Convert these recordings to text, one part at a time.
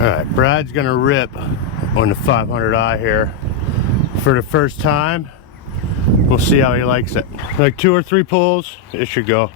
Alright, Brad's gonna rip on the 500i here for the first time. We'll see how he likes it. Like 2 or 3 pulls, it should go.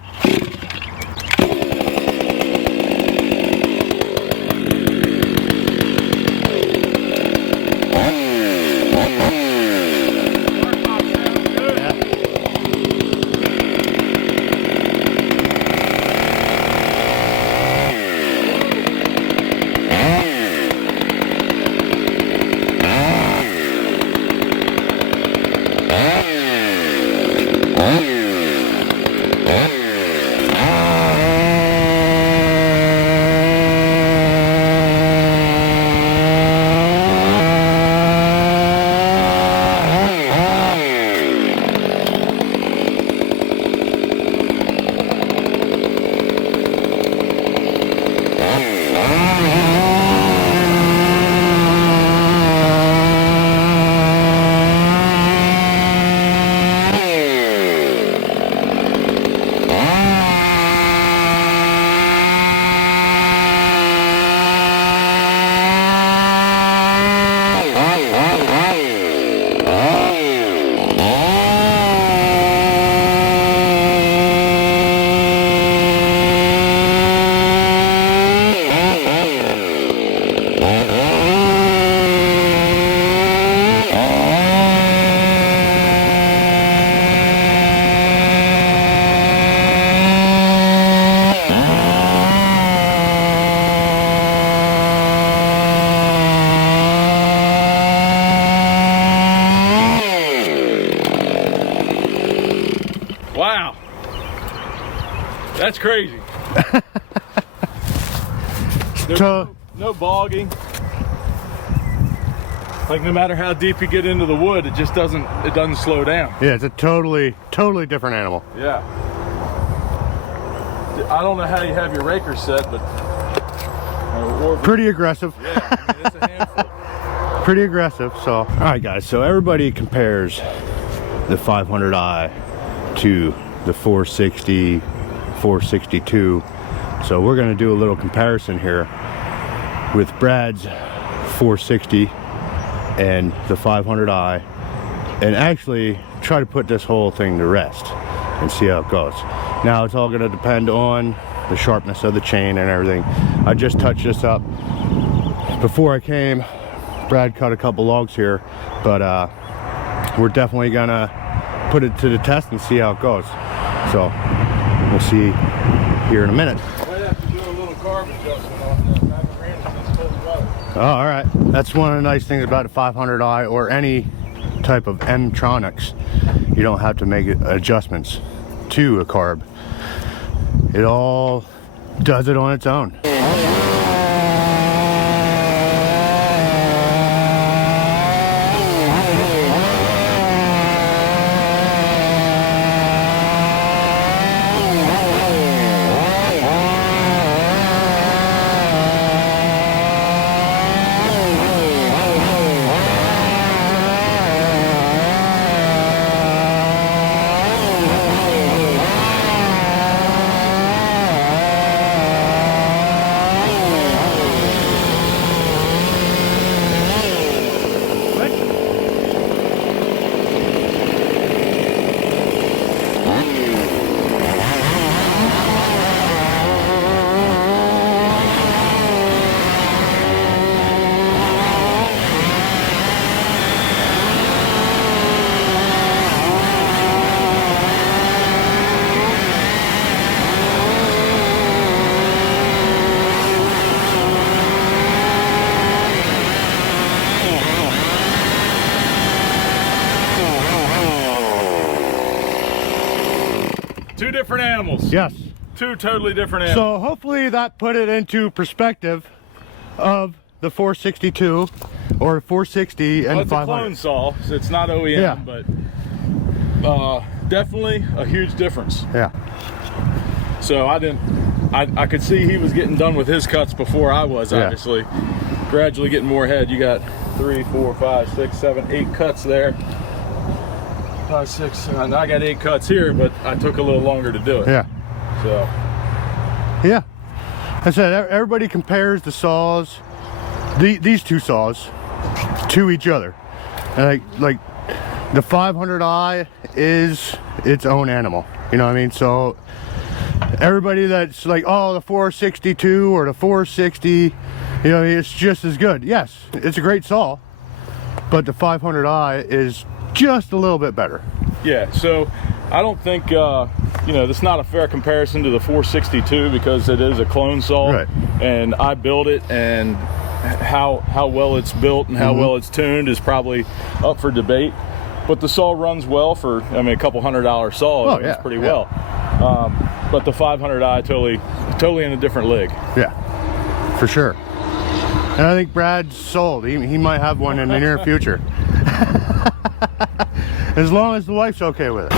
Wow, that's crazy. There's no bogging. Like no matter how deep you get into the wood, it just doesn't slow down. Yeah, it's a totally different animal. Yeah. I don't know how you have your raker set, but pretty aggressive. Yeah, I mean, it's a handful. Pretty aggressive. So, all right, guys. So everybody compares the 500i to the 460, 462. So we're going to do a little comparison here with Brad's 460 and the 500i, and actually try to put this whole thing to rest and see how it goes. Now it's all going to depend on the sharpness of the chain and everything. I just touched this up before I came. Brad cut a couple logs here, but we're definitely gonna put it to the test and see how it goes. So we'll see here in a minute. Might have to do a little carb adjustment on that. I haven't ran it since cold weather. Oh, all right. That's one of the nice things about a 500i or any type of M-tronics. You don't have to make adjustments to a carb. It all does it on its own. Two different animals. Yes. Two totally different animals. So hopefully that put it into perspective of the 462 or 460 and well, it's 500. a clone saw, so it's not OEM, yeah. But definitely a huge difference. Yeah. So I could see he was getting done with his cuts before I was, obviously. Gradually getting more ahead. You got 3, 4, 5, 6, 7, 8 cuts there. 5, 6, and I got 8 cuts here, but I took a little longer to do it. Yeah. So. Yeah. I said everybody compares the saws these two saws to each other. And like the 500i is its own animal, you know what I mean? So everybody that's like, oh, the 462 or the 460, you know, it's just as good. Yes, it's a great saw, but the 500i is just a little bit better. Yeah, so I don't think, you know, that's not a fair comparison to the 462 because it is a clone saw, right. And I built it, and how well it's built and how well it's tuned is probably up for debate. But the saw runs well for, I mean, a couple $100 saw. Oh, It runs pretty yeah. well. But the 500i totally in a different league. Yeah, for sure. And I think Brad's sold. He might have one in the near future. As long as the wife's okay with it.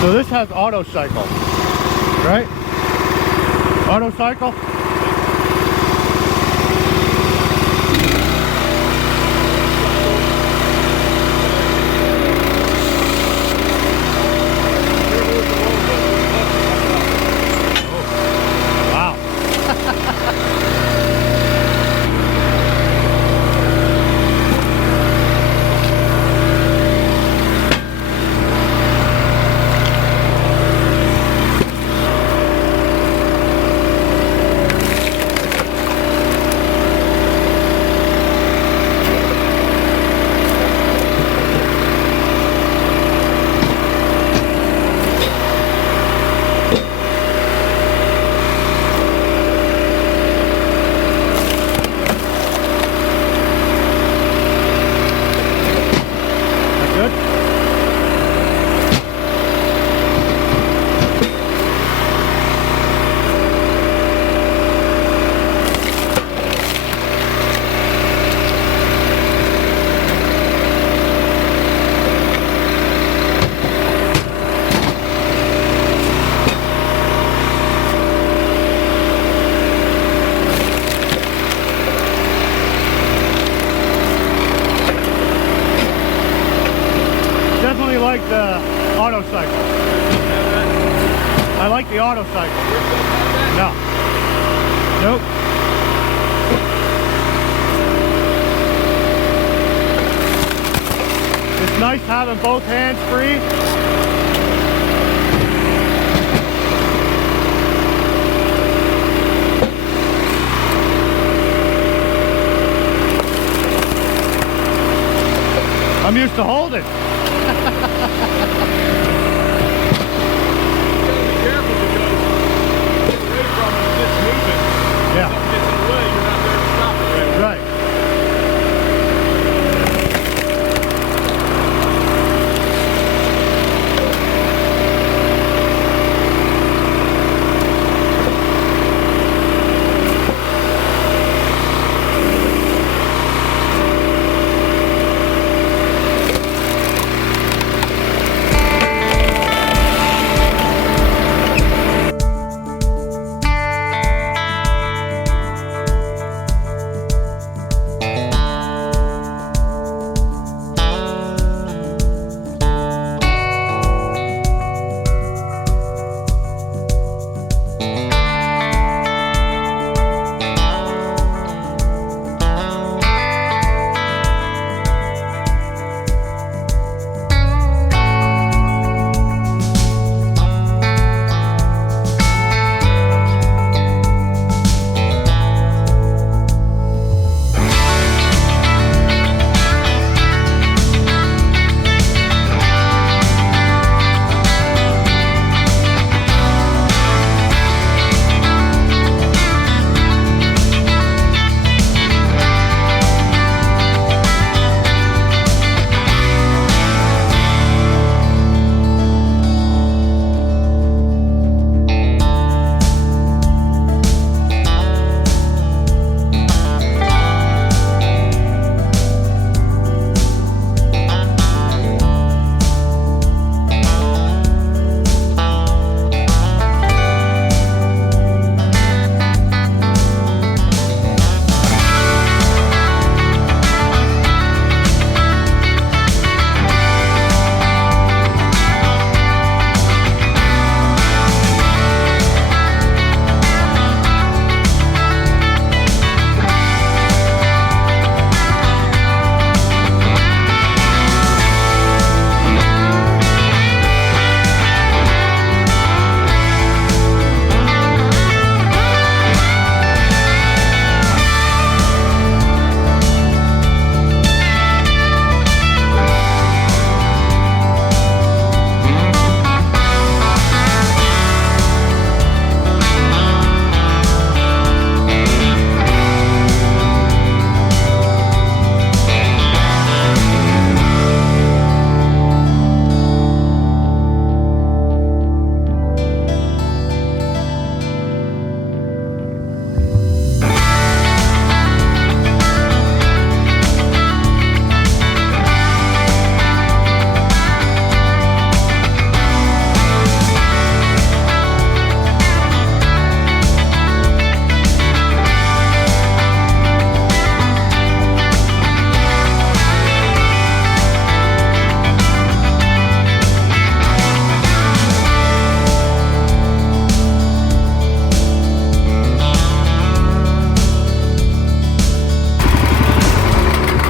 So this has AutoCycle, right? AutoCycle? Like the AutoCycle. I like the AutoCycle. No. Nope. It's nice having both hands free. I'm used to holding. Yeah. Right.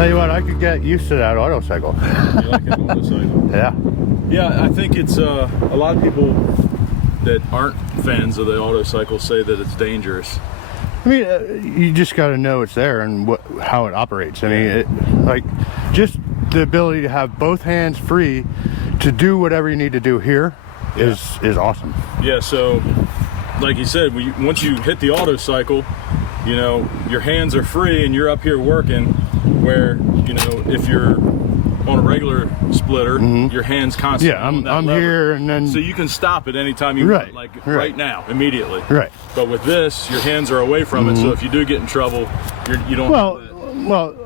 Tell you what, I could get used to that AutoCycle. You like an AutoCycle? Yeah. Yeah, I think it's a lot of people that aren't fans of the AutoCycle say that it's dangerous. I mean, you just got to know it's there and how it operates. I mean, like just the ability to have both hands free to do whatever you need to do here is awesome. Yeah. So, like you said, once you hit the AutoCycle, you know, your hands are free and you're up here working. Where, you know, if you're on a regular splitter, your hands constantly. Yeah, I'm here, and then so you can stop at any time you want, like right now, immediately. Right. But with this, your hands are away from it, so if you do get in trouble, you don't. Well,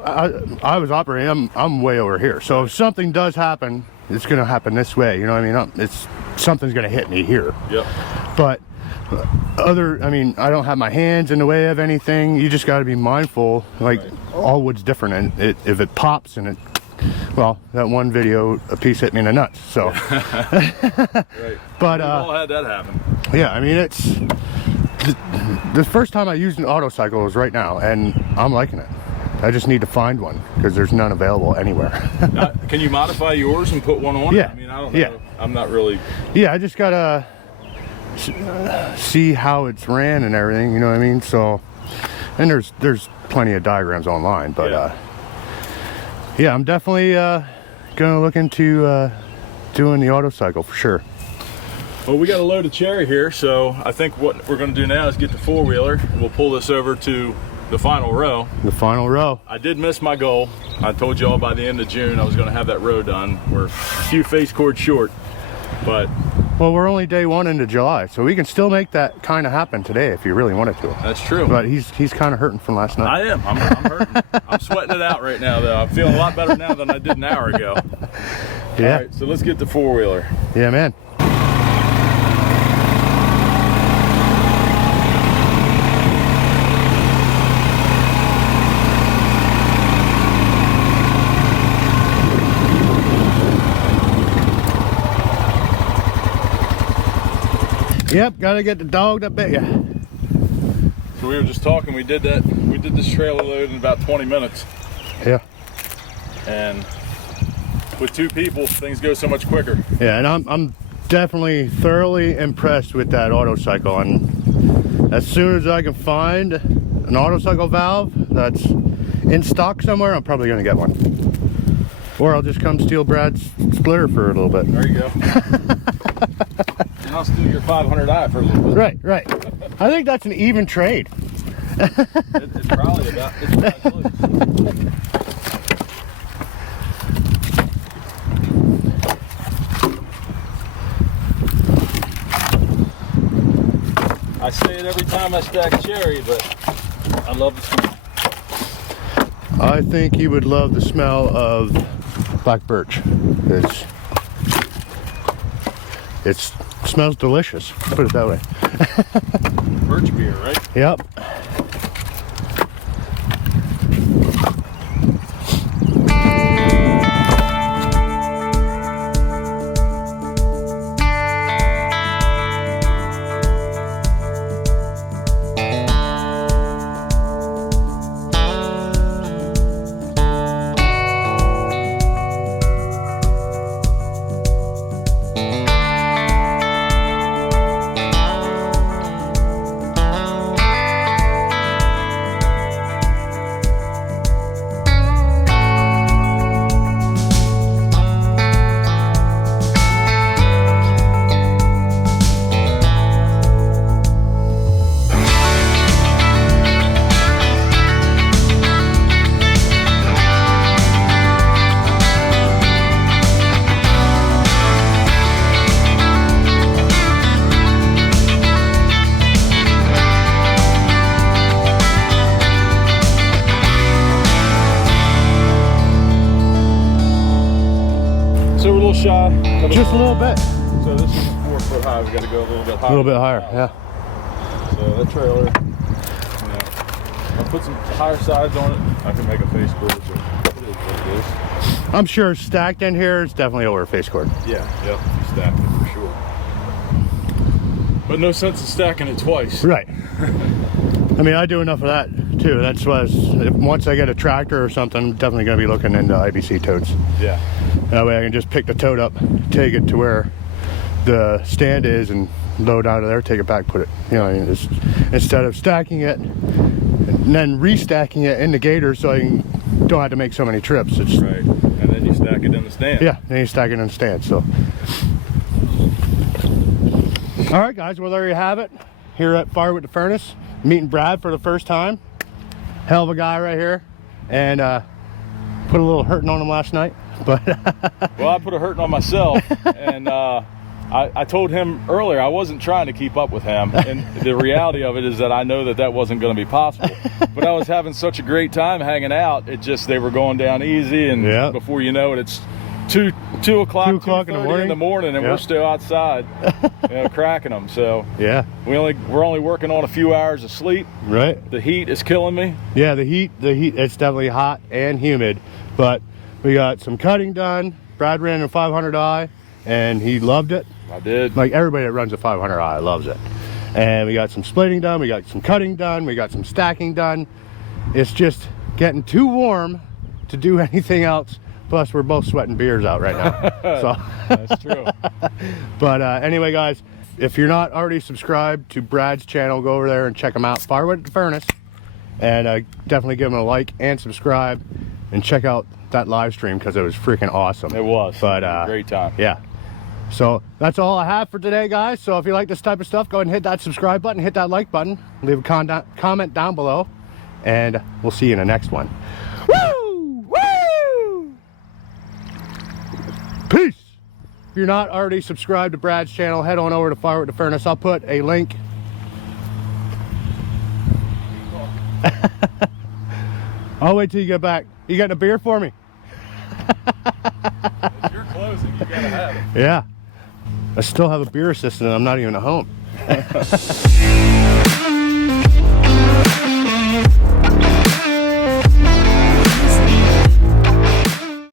I was operating. I'm way over here, so if something does happen, it's going to happen this way. You know what I mean? Something's going to hit me here. Yep. But I mean, I don't have my hands in the way of anything. You just got to be mindful. Like all wood's different, and if it pops and well, that one video, a piece hit me in the nuts. So, right. But we've all had that happen. Yeah, I mean, it's the first time I used an AutoCycle was right now, and I'm liking it. I just need to find one because there's none available anywhere. Can you modify yours and put one on? Yeah. I mean, I don't know. Yeah. I'm not really. Yeah, I just gotta see how it's ran and everything. You know what I mean? So, and there's plenty of diagrams online, but yeah, I'm definitely gonna look into doing the AutoCycle for sure. Well, we got a load of cherry here, so I think what we're gonna do now is get the four-wheeler. We'll pull this over to the final row. The final row. I did miss my goal. I told you all by the end of June I was gonna have that row done. We're a few face cords short, but. Well, we're only day 1 into July, so we can still make that kind of happen today if you really wanted to. That's true. But he's kind of hurting from last night. I am. I'm hurting. I'm sweating it out right now, though. I'm feeling a lot better now than I did an hour ago. Yeah. All right, so let's get the four-wheeler. Yeah, man. Yep, gotta get the dog that bit ya. So we were just talking, we did this trailer load in about 20 minutes. Yeah. And with 2 people, things go so much quicker. Yeah, and I'm definitely thoroughly impressed with that AutoCycle, and as soon as I can find an AutoCycle valve that's in stock somewhere, I'm probably gonna get one. Or I'll just come steal Brad's splitter for a little bit. There you go. And I'll steal your 500i for a little bit. Right. I think that's an even trade. It's probably about. I say it every time I stack cherry, but I love the smell. I think you would love the smell of black birch. It smells delicious, put it that way. Birch beer, right? Yep. Shy. Just a little bit. So this is 4 foot high. We got to go a little bit higher. A little bit higher, yeah. So that trailer, you know, I'll put some higher sides on it. I can make a face cord, so it is what it is. I'm sure stacked in here, it's definitely over a face cord. Yeah, yep, stacked it for sure. But no sense in stacking it twice. Right. I mean, I do enough of that too. That's what once I get a tractor or something, I'm definitely going to be looking into IBC totes. Yeah. That way I can just pick the tote up, take it to where the stand is, and load out of there, take it back, put it, you know, instead of stacking it and then restacking it in the Gator, so I don't have to make so many trips. It's right. And then you stack it in the stand. Yeah, then you stack it in the stand. So, all right, guys. Well, there you have it. Here at Firewood the Furnace, meeting Brad for the first time. Hell of a guy right here, and put a little hurting on him last night. But well, I put a hurting on myself, and I told him earlier I wasn't trying to keep up with him, and the reality of it is that I know that wasn't going to be possible. But I was having such a great time hanging out. It just, they were going down easy, and yeah. Before you know it, it's 2 o'clock in the morning, and yeah. We're still outside, you know, cracking them. So yeah, we're only working on a few hours of sleep. Right. The heat is killing me. Yeah, the heat. It's definitely hot and humid, but we got some cutting done. Brad ran a 500i, and he loved it. I did. Like everybody that runs a 500i loves it. And we got some splitting done, we got some cutting done, we got some stacking done. It's just getting too warm to do anything else. Plus, we're both sweating beers out right now. So that's true. But anyway, guys, if you're not already subscribed to Brad's channel, go over there and check him out, Firewood the Furnace, and definitely give him a like and subscribe, and check out that live stream because it was freaking awesome. It was. But it was a great time. Yeah. So that's all I have for today, guys. So if you like this type of stuff, go ahead and hit that subscribe button, hit that like button, leave a comment down below, and we'll see you in the next one. Woo! Woo! Peace! If you're not already subscribed to Brad's channel, head on over to Firewood the Furnace. I'll put a link. I'll wait till you get back. You got a beer for me? If you're closing, you gotta have it. Yeah. I still have a beer assistant and I'm not even at home.